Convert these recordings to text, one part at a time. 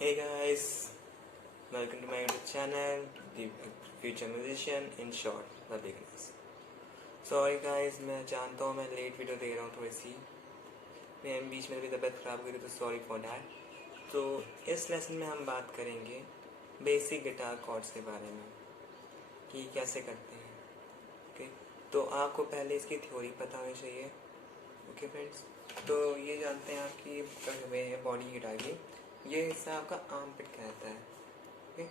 Hey guys, welcome to my YouTube channel, The Future Musician in short, The Beginners. Sorry guys, मैं जानता हूँ मैं late video दे रहा हूँ थोड़ी सी, मैं बीच में मेरी तबीयत ख़राब हुई थी तो सॉरी फॉर डैट। तो इस लेसन में हम बात करेंगे बेसिक गिटार कॉर्ड्स के बारे में कि कैसे करते हैं। ओके, तो आपको पहले इसकी थ्योरी पता होनी चाहिए। ओके फ्रेंड्स, तो ये जानते हैं आप कि हुए हैं बॉडी गिटार की, ये हिस्सा आपका आर्म पिट कहलाता है। ओके,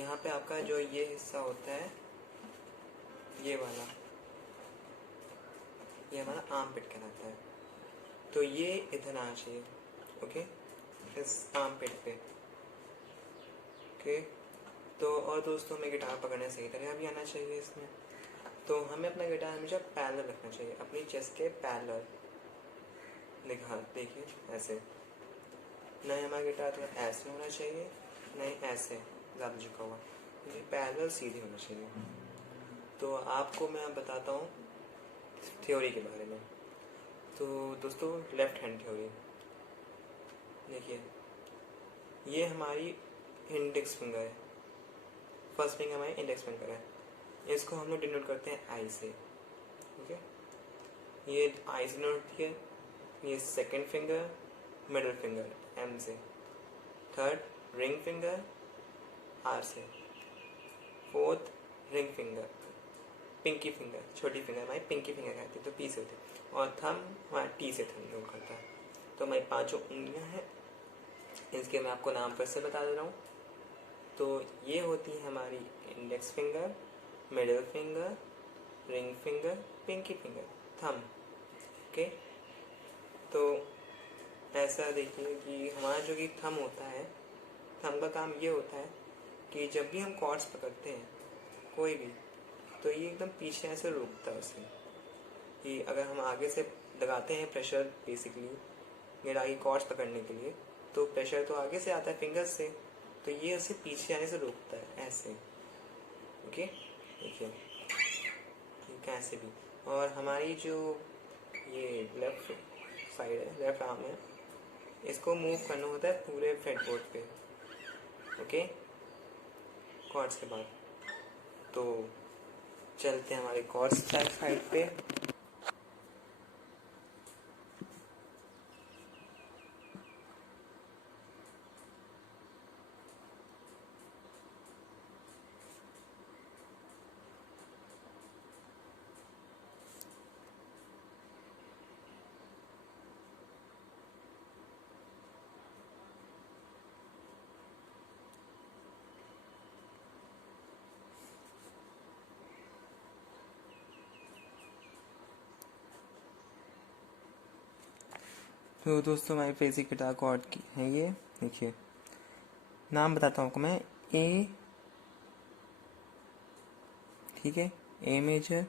यहाँ पे आपका जो ये हिस्सा होता है, ये हमारा आर्म पिट कहलाता है। तो ये इधर आना चाहिए। ओके, इस आर्म पिट पे। ओके, तो और दोस्तों हमें गिटार पकड़ने सही तरह भी आना चाहिए इसमें। तो हमें अपना गिटार हमेशा पैरेलल रखना चाहिए, अपनी चेस्ट के पैरेलल। देखिए ऐसे, नहीं हमारा गिटार थोड़ा ऐसे होना चाहिए, नहीं ऐसे ज़्यादा झुका हुआ, ये पैरेलल सीधे होना चाहिए। तो आपको मैं बताता हूँ थ्योरी के बारे में। तो दोस्तों लेफ्ट हैंड थ्योरी देखिए, ये हमारी इंडेक्स फिंगर है, फर्स्ट फिंगर हमारी इंडेक्स फिंगर है, इसको हम लोग डिनोट करते हैं आई से। ओके, ये आई से डिनोट किया, ये second finger middle finger M से, थर्ड रिंग फिंगर आर से, fourth ring finger pinky finger, छोटी फिंगर हमारी पिंकी फिंगर कहती है तो पी से होती है, और थम हमारा टी से थम लोग करता है। तो हमारी पांचों उंगलियां हैं, इसके मैं आपको नाम फिर से बता दे रहा हूँ। तो ये होती है हमारी index finger, middle finger, ring finger, pinky finger, thumb. Okay, तो ऐसा देखिए कि हमारा जो कि थम होता है, थम का काम ये होता है कि जब भी हम कॉर्ड्स पकड़ते हैं कोई भी, तो ये एकदम पीछे ऐसे रुकता है उसे, कि अगर हम आगे से लगाते हैं प्रेशर बेसिकली गिटार की कॉर्ड्स पकड़ने के लिए, तो प्रेशर तो आगे से आता है फिंगर्स से, तो ये उसे पीछे आने से रोकता है ऐसे। ओके, देखिए कैसे भी। और हमारी जो ये लेफ्ट साइड है, लेफ्ट आर्म है, इसको मूव करना होता है पूरे फ्रेटबोर्ड पे। ओके, कॉर्ड्स के बाद तो चलते हैं हमारे कॉर्ड्स साइड पे। तो दोस्तों हमारी बेसिक गिटार कॉर्ड की है ये। देखिए नाम बताता हूँ आपको मैं। ए, ठीक है, A major,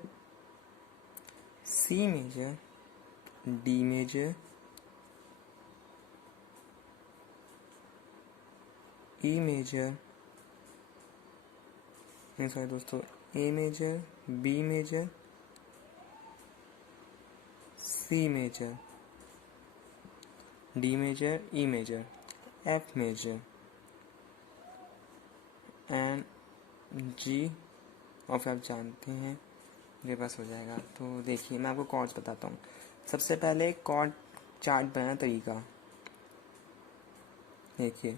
C major, D major, E major, नहीं सॉरी दोस्तों, A major, B major, C major, D major, E major, F major and G. और फिर आप जानते हैं मेरे पास हो जाएगा। तो देखिए मैं आपको कॉर्ड्स बताता हूँ। सबसे पहले कॉर्ड चार्ट बनाना तरीका देखिए,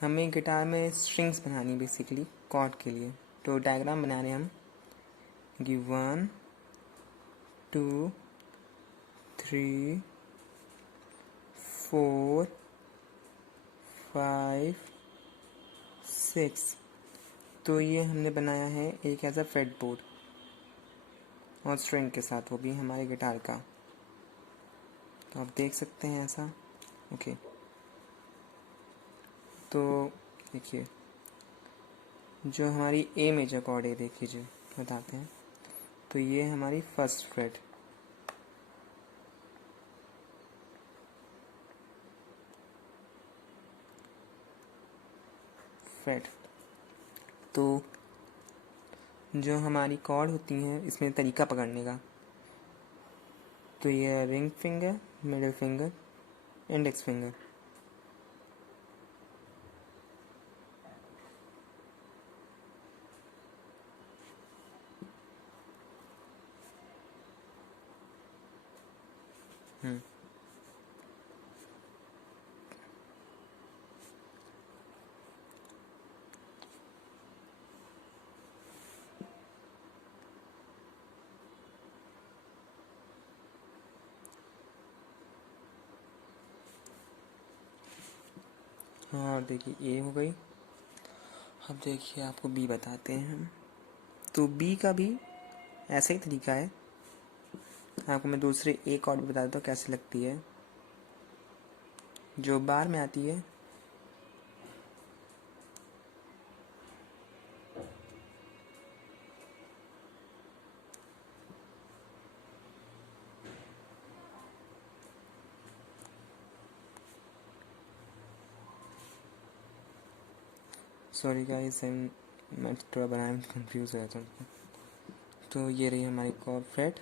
हमें गिटार में स्ट्रिंग्स बनानी बेसिकली कॉर्ड के लिए। तो डायग्राम बनाने हम कि 1 2 3 4 5 6। तो ये हमने बनाया है एक ऐसा फ्रेट बोर्ड और स्ट्रिंग के साथ, वो भी हमारे गिटार का। तो आप देख सकते हैं ऐसा। ओके, तो देखिए जो हमारी ए मेजर कॉर्ड है, देख लीजिए बताते हैं। तो ये हमारी फर्स्ट फ्रेट, तो जो हमारी कॉर्ड होती हैं इसमें तरीका पकड़ने का, तो ये ring finger, middle finger, index finger. हाँ देखिए ए हो गई। अब देखिए आपको बी बताते हैं हम। तो बी का भी ऐसा ही तरीका है। आपको मैं दूसरे ए कॉर्ड बता देता हूँ कैसे लगती है। जो बार में आती है सॉरी गाइस मैं थोड़ा बनाने में कंफ्यूज हो जाता हूँ। तो ये रही हमारी कॉर्ड फ्रेट,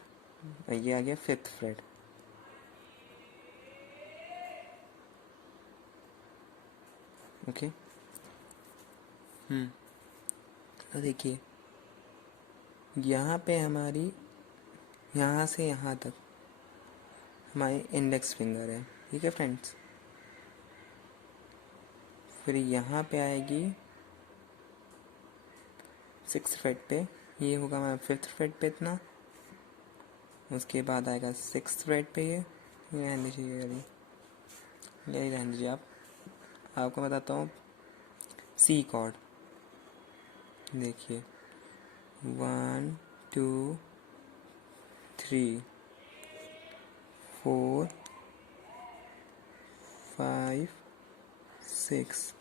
ये आ गया फिफ्थ फ्रेट। ओके। तो देखिए यहाँ पे हमारी यहाँ से यहाँ तक हमारी इंडेक्स फिंगर है, ठीक है फ्रेंड्स। फिर यहाँ पे आएगी सिक्स फ्रेट पे, ये होगा हमारा फिफ्थ फ्रेट पे इतना। उसके बाद आएगा सिक्स फ्रेट पे, ये रहने दीजिए, यही रहने दीजिए आप। आपको बताता हूँ सी कॉर्ड। देखिए 1 2 3 4 5 6।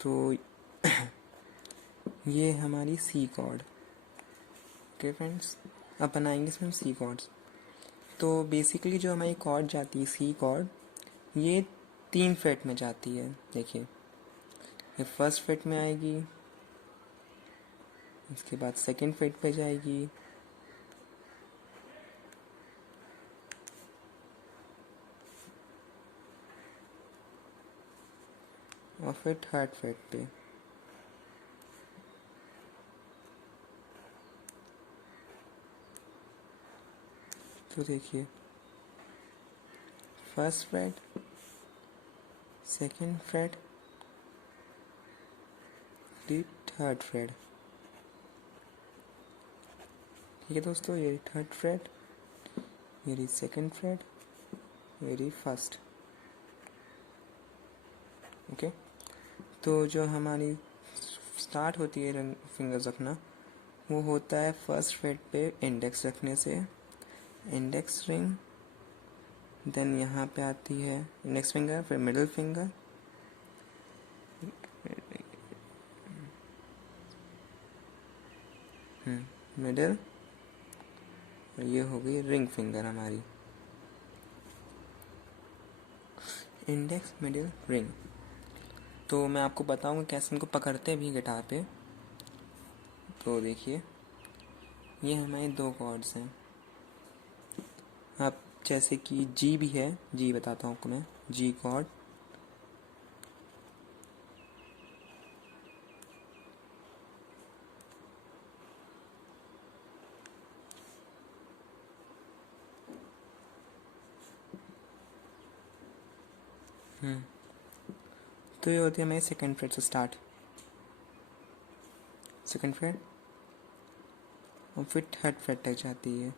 तो ये हमारी सी कॉर्ड। ओके फ्रेंड्स, अब बनाएंगे इसमें सी कॉर्ड्स। तो बेसिकली जो हमारी कॉर्ड जाती है सी कॉर्ड, ये 3 फ्रेट में जाती है। देखिए ये फर्स्ट फ्रेट में आएगी, उसके बाद सेकंड फ्रेट पे जाएगी, और फिर थर्ड फ्रेट पे। तो देखिए फर्स्ट फ्रेट, सेकंड फ्रेट, फिर थर्ड फ्रेट। ठीक है दोस्तों, ये थर्ड फ्रेट, ये सेकंड फ्रेट, ये फर्स्ट। ओके। तो जो हमारी स्टार्ट होती है रंग फिंगर्स रखना, वो होता है फर्स्ट फ्रेट पे इंडेक्स रखने से, इंडेक्स रिंग। देन यहाँ पे आती है इंडेक्स फिंगर, फिर मिडिल फिंगर, मिडिल, और ये हो गई रिंग फिंगर हमारी, इंडेक्स मिडिल रिंग। तो मैं आपको बताऊंगा कैसे इनको पकड़ते भी गिटार पे। तो देखिए ये हमारे 2 कॉर्ड्स हैं। आप जैसे कि जी भी है, जी बताता हूँ आपको मैं, जी कॉर्ड। तो ये होती है हमारी सेकंड फ्रेट से स्टार्ट, सेकंड फ्रेट, और फिर थर्ड फ्रेट तक जाती है।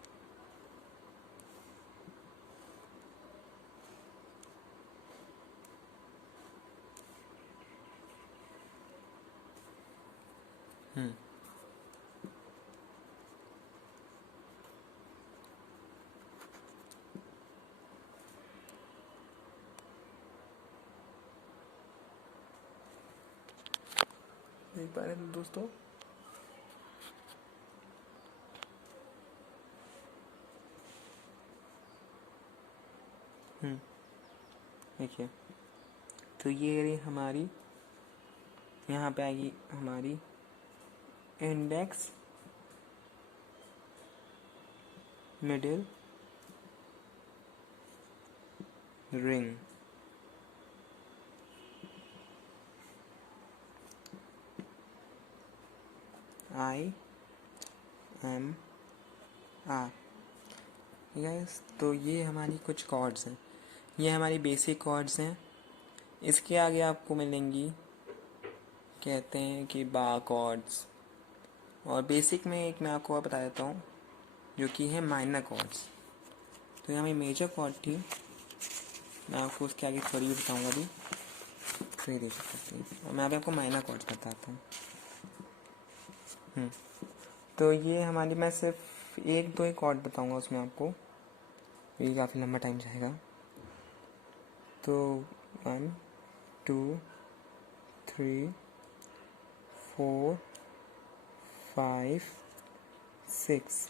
देख पा रहे हैं दोस्तों? देखिए तो ये रही हमारी, यहाँ पे आएगी हमारी index, middle, ring. I M R. Yes, तो ये हमारी कुछ कॉर्ड्स हैं, ये हमारी बेसिक कॉर्ड्स हैं। इसके आगे आपको मिलेंगी, कहते हैं कि बार कॉर्ड्स। और बेसिक में एक मैं आपको और बता देता हूँ, जो कि है माइनर कॉर्ड्स। तो ये हमारी मेजर कॉर्ड थी, मैं आपको उसके आगे थोड़ी भी बताऊँगा अभी। तो ये देख सकते हैं, और मैं अभी आपको माइनर कॉर्ड्स बताता हूँ। तो ये हमारी, मैं सिर्फ एक दो ही कॉर्ड बताऊँगा उसमें आपको, ये काफ़ी लंबा टाइम जाएगा। तो 1 2 3 4 5 6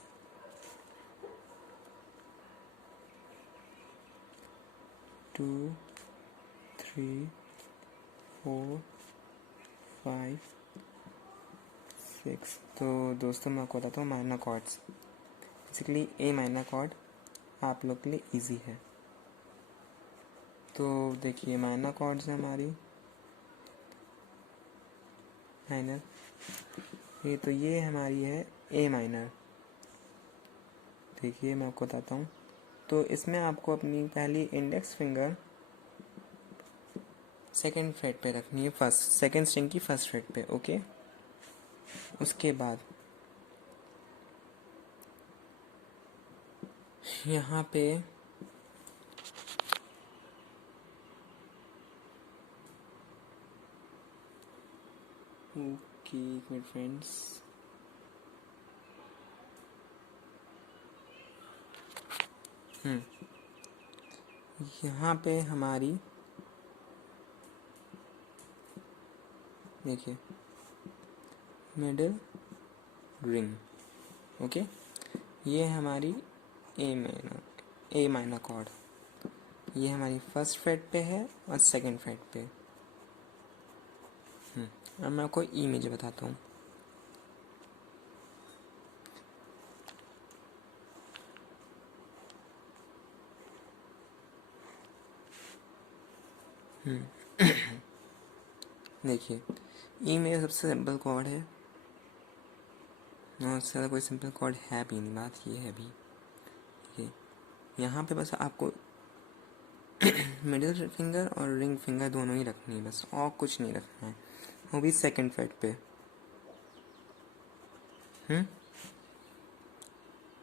2 3 4 5 6। तो दोस्तों मैं आपको बताता हूँ minor chords. Basically A minor chord आप लोग के लिए इजी है। तो देखिए माइनर कॉर्ड्स है हमारी, माइनर ये, तो ये हमारी है ए माइनर। देखिए मैं आपको बताता हूँ, तो इसमें आपको अपनी पहली इंडेक्स फिंगर सेकंड फ्रेट पे रखनी है, फर्स्ट सेकंड स्ट्रिंग की फर्स्ट फ्रेट पे, ओके। उसके बाद यहाँ पे ओके एक मिनट फ्रेंड्स, यहाँ पे हमारी देखिए मिडिल रिंग, ओके। ये हमारी ए माइनर कॉर्ड, ये हमारी फर्स्ट फ्रेट पे है और सेकंड फ्रेट पे। अब मैं आपको ई मेजर बताता हूँ। देखिए ई मेजर सबसे सिंपल कॉर्ड है, और उससे ज़्यादा कोई सिंपल कॉर्ड है भी नहीं, बात ये है भी। देखिए यहाँ पे बस आपको मिडिल फिंगर और रिंग फिंगर दोनों ही रखनी है बस, और कुछ नहीं रखना है, वो भी सेकंड फ्रेट पे।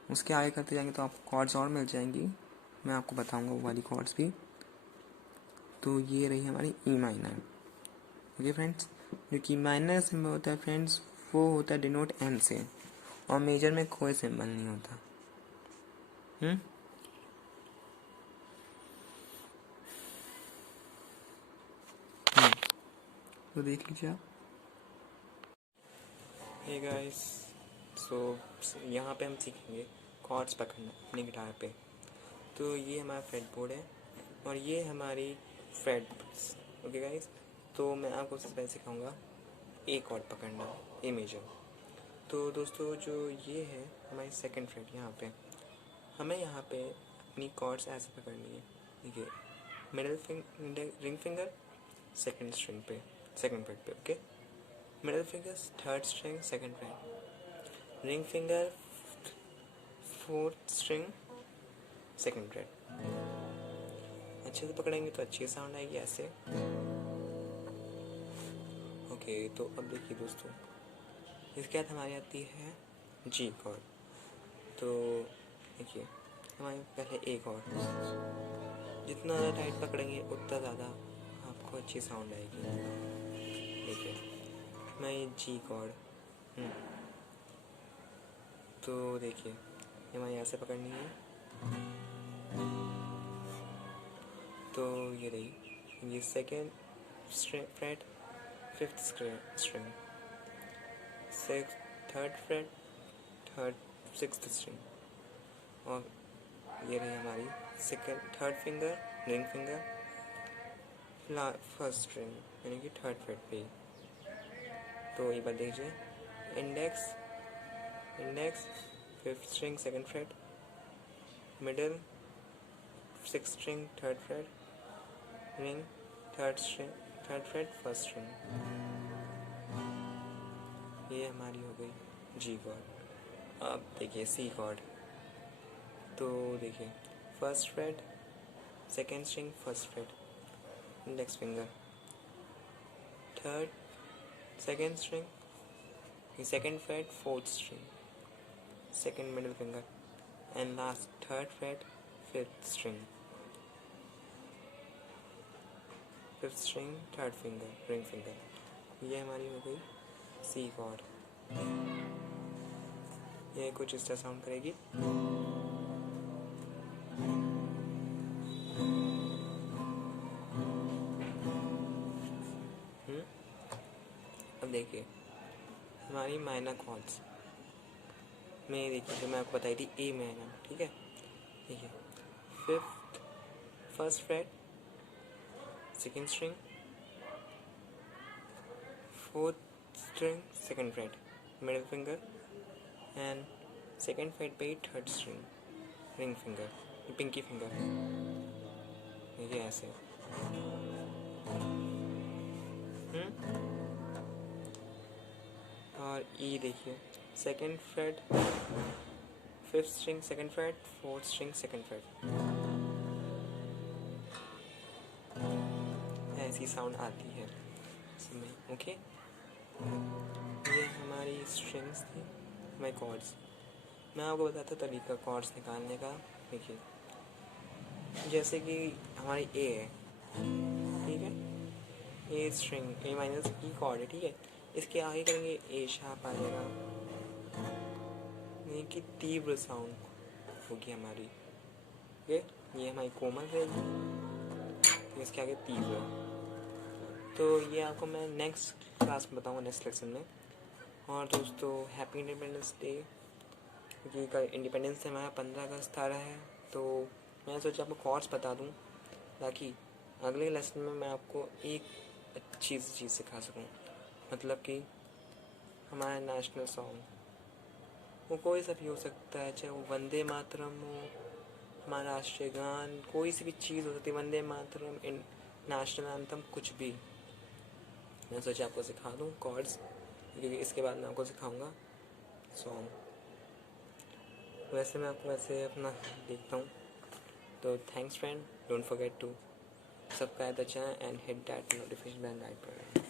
उसके आगे करते जाएंगे तो आपको कॉर्ड्स और मिल जाएंगी, मैं आपको बताऊंगा वो वाली कॉर्ड्स भी। तो ये रही हमारी ई माइनर, ओके फ्रेंड्स। जो कि माइनर सिंबल होता है फ्रेंड्स, वो होता है डिनोट एन से, और मेजर में कोई सिंबल नहीं होता। तो देख लीजिए आप। हे गाइस, सो यहाँ पे हम सीखेंगे कॉर्ड्स पकड़ना अपनी गिटार पे। तो ये हमारा फ्रेट बोर्ड है और ये हमारी फ्रेट बोर्ड्स, ओके गाइस। तो मैं आपको सबसे पहले सिखाऊंगा ए कॉर्ड पकड़ना, ए मेजर। तो दोस्तों जो ये है हमारी सेकंड फ्रेट, यहाँ पे हमें यहाँ पे अपनी कॉर्ड्स ऐसे पकड़नी है। देखिए middle ring finger second string पे, सेकंड फ्रेट पे, okay. Middle finger third string second freight, ring finger fourth string second freight. अच्छे से पकड़ेंगे तो अच्छी साउंड आएगी ऐसे, ओके। तो अब देखिए दोस्तों, इसके बाद हमारी आती है जी कॉर्ड। तो देखिए हमारे पहले ए कॉर्ड, जितना ज़्यादा टाइट पकड़ेंगे उतना ज़्यादा आपको अच्छी साउंड आएगी। देखिए मैं ये जी कॉर्ड, तो देखिए हमारे ऐसे पकड़नी है, तो ये रही, ये second fret, fifth string, third freight, sixth string, और ये रही हमारी third finger, ring finger, first string यानी कि थर्ड फ्रेट पे। तो एक बार देखिए, index fifth string second freight, middle sixth string third freight, ring third freight first string. ये हमारी हो गई जी कॉर्ड। अब देखिए सी कॉर्ड, तो देखिए first fret second string first freight, index finger, third second string second fret fourth string, second middle finger, and last third freight fifth string. Fifth string, third finger, ring finger. ये हमारी हो गई सी cord. ये कुछ इस तरह sound करेगी। अब देखिए हमारी माइनर कॉर्ड्स में, देखिए जो मैं आपको बताई थी ए माइनर, ठीक है। देखिए fifth first fret, second string, fourth string second fret, middle finger, and second fret पे ही third string, ring finger, pinky finger. देखिए ऐसे। और ई देखिए second fret, fifth string second fret, fourth string second fret, ऐसी sound आती है इसमें। ओके, ये हमारी स्ट्रिंग्स थी, हमारे कॉर्ड्स। मैं आपको बताता तरीका कॉर्ड्स निकालने का। देखिए जैसे कि हमारी ए है, ठीक है, A string, A minus E chord है, ठीक है। इसके आगे करेंगे ए शार्प आ जाएगा, यानी कि तीव्र साउंड होगी हमारी। ये हमारी कोमल रहेगी, इसके आगे तीव्र। तो ये आपको मैं नेक्स्ट क्लास में बताऊँगा, नेक्स्ट लेक्चर में। और दोस्तों हैप्पी इंडिपेंडेंस डे, क्योंकि कल इंडिपेंडेंस डे हमारा 15 अगस्त आ रहा है। तो मैं सोचा आपको कॉर्ड्स बता दूँ ताकि अगले लेसन में मैं आपको एक अच्छी चीज़ सिखा सकूँ। मतलब कि हमारा नेशनल सॉन्ग, वो कोई सा भी हो सकता है, चाहे वो वंदे मातरम हो, हमारा राष्ट्रीय गान, कोई सी भी चीज़ हो सकती है, वंदे मातरम, नेशनल एंथम, कुछ भी। मैं सोचा आपको सिखा दूँ कॉर्ड्स, क्योंकि इसके बाद मैं आपको सिखाऊंगा सॉन्ग। वैसे मैं आपको वैसे अपना देखता हूँ। तो thanks friend, don't forget to subscribe the channel and hit that notification bell icon.